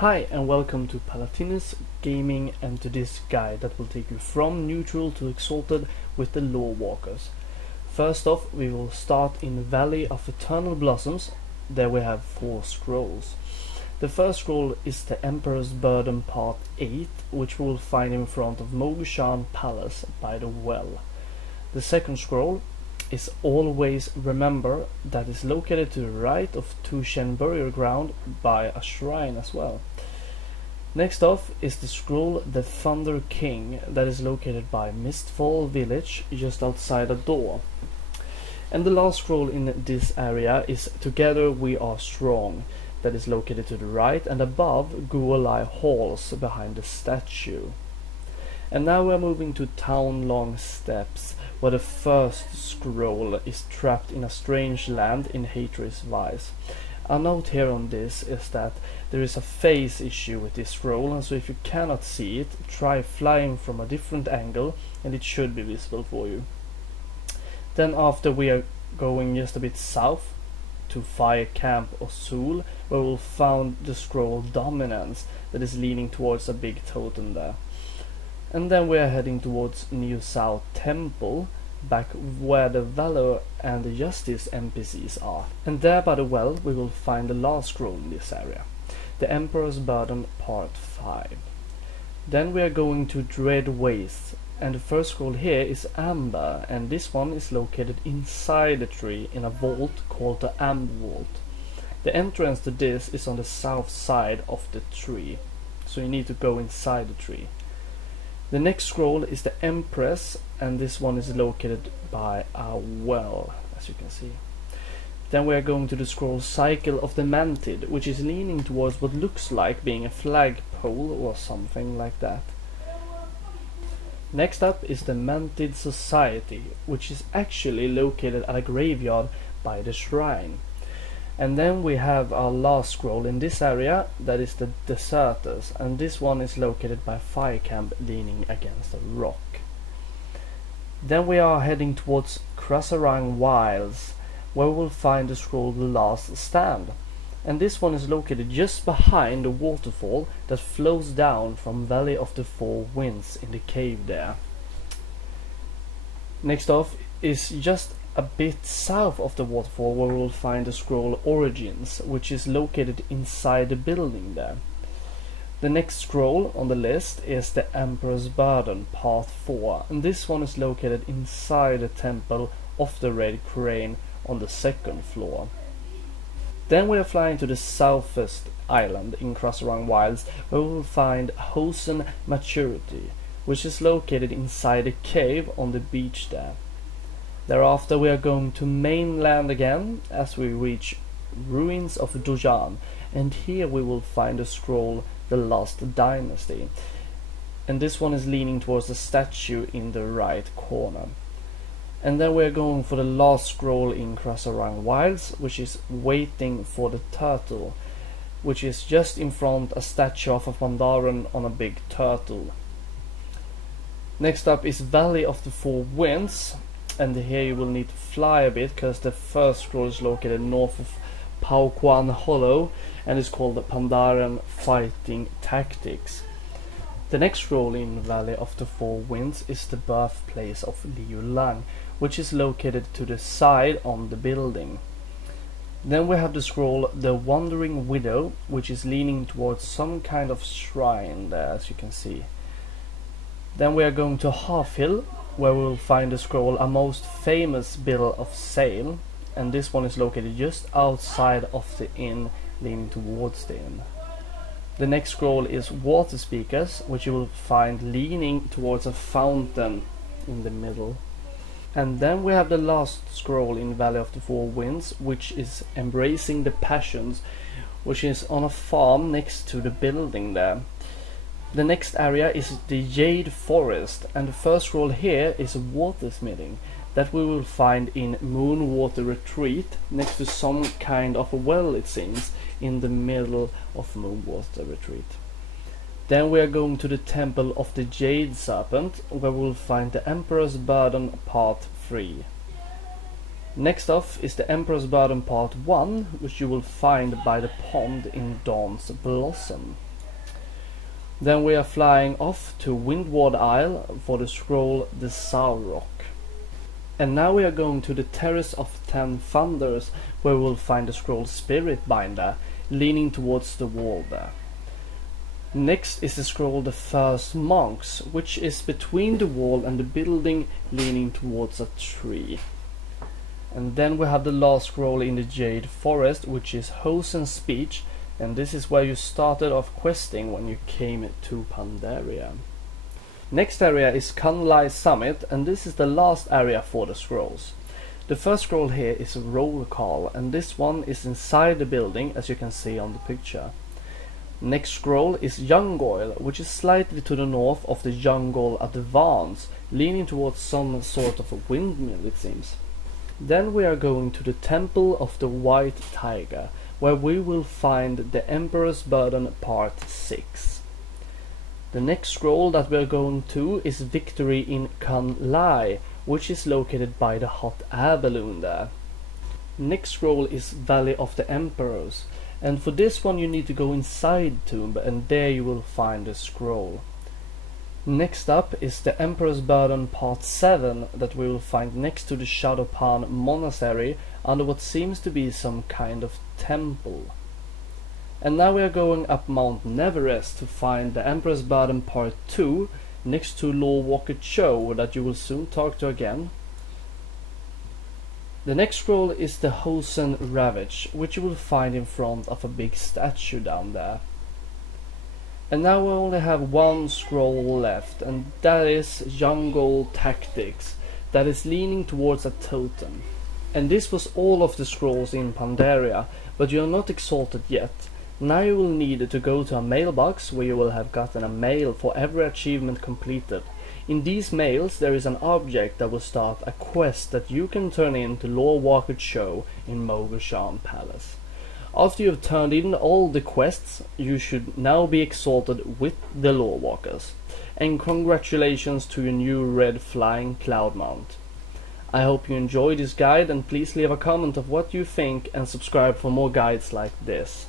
Hi and welcome to Palatinus Gaming and to this guide that will take you from neutral to exalted with the Lorewalkers. First off, we will start in Valley of Eternal Blossoms. There we have 4 scrolls. The first scroll is the Emperor's Burden Part 8, which we will find in front of Mogshan Palace by the well. The second scroll is Always Remember, that is located to the right of Tushen Burial Ground by a shrine as well. Next off is the scroll The Thunder King, that is located by Mistfall Village just outside a door. And the last scroll in this area is Together We Are Strong, that is located to the right and above Guolai Halls behind the statue. And now we are moving to Town Long Steps, where the first scroll is trapped in a strange land in Hatris Vice. A note here on this is that there is a phase issue with this scroll, and so if you cannot see it, try flying from a different angle and it should be visible for you. Then after we are going just a bit south to Fire Camp Osul, where we'll find the scroll Dominance that is leaning towards a big totem there. And then we are heading towards New South Temple, back where the Valor and the Justice NPCs are. And there by the well we will find the last scroll in this area, the Emperor's Burden Part 5. Then we are going to Dread Waste, and the first scroll here is Amber, and this one is located inside the tree in a vault called the Amber Vault. The entrance to this is on the south side of the tree, so you need to go inside the tree. The next scroll is the Empress, and this one is located by a well, as you can see. Then we are going to the scroll Cycle of the Mantid, which is leaning towards what looks like being a flagpole or something like that. Next up is the Mantid Society, which is actually located at a graveyard by the shrine. And then we have our last scroll in this area, that is the Deserters, and this one is located by Fire Camp leaning against a rock. Then we are heading towards Krasarang Wilds, where we will find the scroll The Last Stand, and this one is located just behind the waterfall that flows down from Valley of the Four Winds in the cave there. Next off is just a bit south of the waterfall, where we will find the scroll Origins, which is located inside the building there. The next scroll on the list is the Emperor's Burden Part 4, and this one is located inside the Temple of the Red Crane on the 2nd floor. Then we are flying to the southwest island in Krasarang Wilds, where we will find Hosen Maturity, which is located inside a cave on the beach there. Thereafter we are going to mainland again as we reach Ruins of Dojan, and here we will find the scroll The Last Dynasty, and this one is leaning towards the statue in the right corner. And then we are going for the last scroll in Krasarang Wilds, which is Waiting for the Turtle, which is just in front a statue of a Pandaren on a big turtle. Next up is Valley of the Four Winds, and here you will need to fly a bit because the first scroll is located north of Pauquan Hollow and is called the Pandaren Fighting Tactics. The next scroll in Valley of the Four Winds is the birthplace of Liu Lang, which is located to the side on the building. Then we have the scroll The Wandering Widow, which is leaning towards some kind of shrine there, as you can see. Then we are going to Halfhill, where we will find the scroll A Most Famous Bill of Sale, and this one is located just outside of the inn, leaning towards the inn. The next scroll is Water Speakers, which you will find leaning towards a fountain in the middle. And then we have the last scroll in Valley of the Four Winds, which is Embracing the Passions, which is on a farm next to the building there. The next area is the Jade Forest, and the first scroll here is Watersmithing, that we will find in Moonwater Retreat, next to some kind of a well, it seems, in the middle of Moonwater Retreat. Then we are going to the Temple of the Jade Serpent, where we will find the Emperor's Burden Part 3. Next off is the Emperor's Burden Part 1, which you will find by the pond in Dawn's Blossom. Then we are flying off to Windward Isle for the scroll The Sour Rock. And now we are going to the Terrace of 10 Thunders, where we will find the scroll Spirit Binder, leaning towards the wall there. Next is the scroll The First Monks, which is between the wall and the building, leaning towards a tree. And then we have the last scroll in the Jade Forest, which is Hosen's Speech, and this is where you started off questing when you came to Pandaria. Next area is Kunlai Summit, and this is the last area for the scrolls. The first scroll here is Roll Call, and this one is inside the building, as you can see on the picture. Next scroll is Youngoil, which is slightly to the north of the Youngoil Advance, leaning towards some sort of a windmill, it seems. Then we are going to the Temple of the White Tiger, where we will find the Emperor's Burden Part 6. The next scroll that we are going to is Victory in Kunlai, which is located by the hot air balloon there. Next scroll is Valley of the Emperors, and for this one you need to go inside Tomb, and there you will find the scroll. Next up is the Emperor's Burden Part 7 that we will find next to the Shadowpan Monastery under what seems to be some kind of temple. And now we are going up Mount Neverest to find the Emperor's Burden Part 2 next to Lorewalker Cho that you will soon talk to again. The next scroll is the Hosen Ravage, which you will find in front of a big statue down there. And now we only have one scroll left, and that is Jungle Tactics, that is leaning towards a totem. And this was all of the scrolls in Pandaria, but you are not exalted yet. Now you will need to go to a mailbox where you will have gotten a mail for every achievement completed. In these mails there is an object that will start a quest that you can turn in to Lorewalker Cho in Mogoshan Palace. After you have turned in all the quests, you should now be exalted with the Lorewalkers. And congratulations to your new red flying cloud mount. I hope you enjoyed this guide, and please leave a comment of what you think and subscribe for more guides like this.